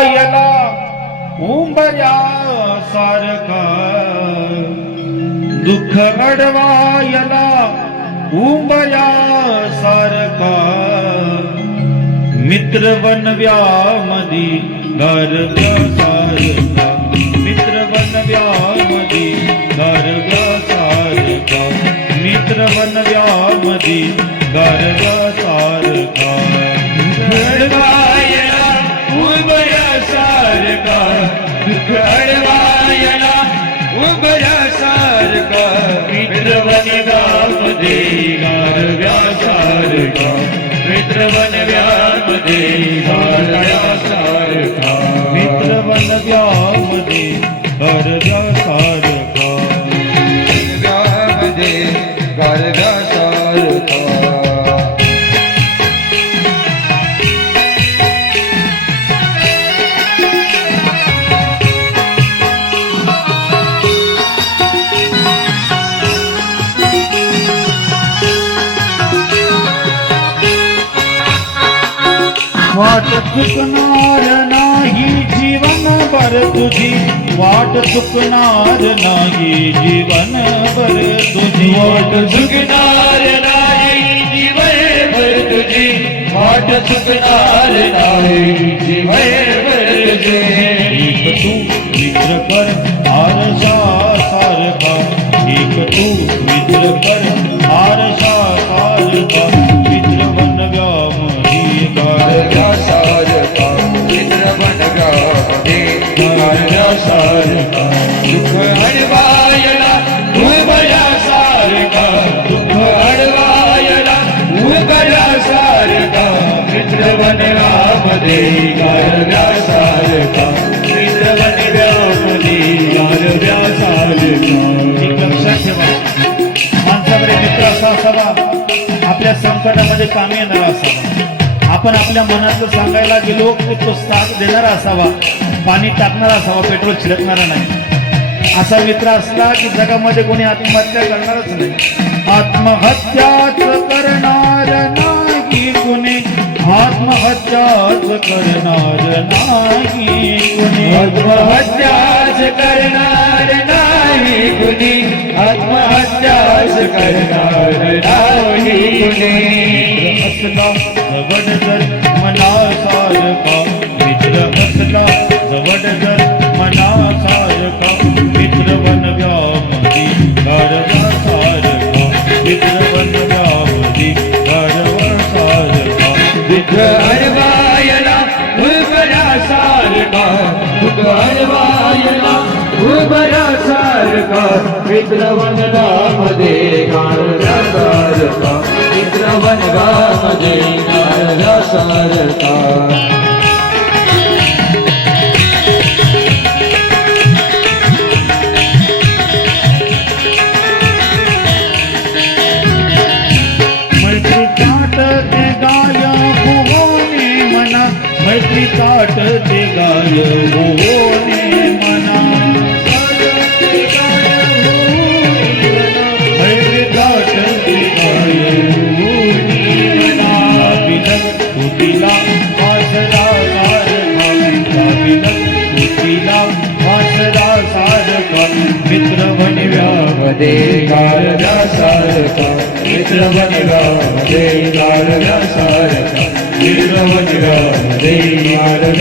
याला उंबऱ्या सारखा. दुःख अडवायला उंबऱ्या सारखा. मित्र बनव्या मधी घर सारखा मित्र बनव्यामधी गारव्या सारखा मित्र बनव्या मधी गारव्या सारखा मित्र बनव्यामध्ये गारव्या सारखा मित्र बनव्यामध्ये गारव्या सारखा गामध्ये गारगा सारखा वाट चुकणार नाही जीवन तुझी. वाट चुकणार नाही जीवन भर तुझी. वाट चुकणार नाही जीवनभर तुझी. वाट चुकणार नाही जीवनभर तुझे. एक तू मित्र कर आरशा सारखा. एक तू मित्र कर आरशा सारखा बनगामध्ये गारगा सारखा दुःख अडवायला उभया सारखा दुःख अडवायला उभया सारखा मित्र बनगामध्ये गारगा सारखा मित्र बनगामध्ये गारगा सारखा. लक्षात ठेवा माणसाकडे मित्र असा असावा आपल्या संकटामध्ये कामी येणारा असावा. आपण आपल्या मनातलं सांगायला गेलो की तो साथ देणारा असावा. पाणी टाकणारा असावा पेट्रोल छिडकणारा नाही. असा मित्र असला की जगामध्ये कोणी आत्महत्या करणारच नाही. आत्महत्याच करणार नाही कोणी. आत्महत्याच करणार नाही कुणी. आत्महत्याच करणार नाही कुणी. आत्महत्याच करणार नाही कुणी. जवळ जर मना सारखा मित्र असला जवळ जर मना सारखा मित्र बनव्यामधी गारवा सारखा मित्र बनव्यामधी गारवा सारखा दुःख अडवायला उभया सारखा दुःख सारखा मित्र वनगामध्ये गारव्या मना बिलक तुतीला आसरा सारखा बिलक तुतीला आसरा सारखा मित्र बनव्या मध्ये गारव्या सारखा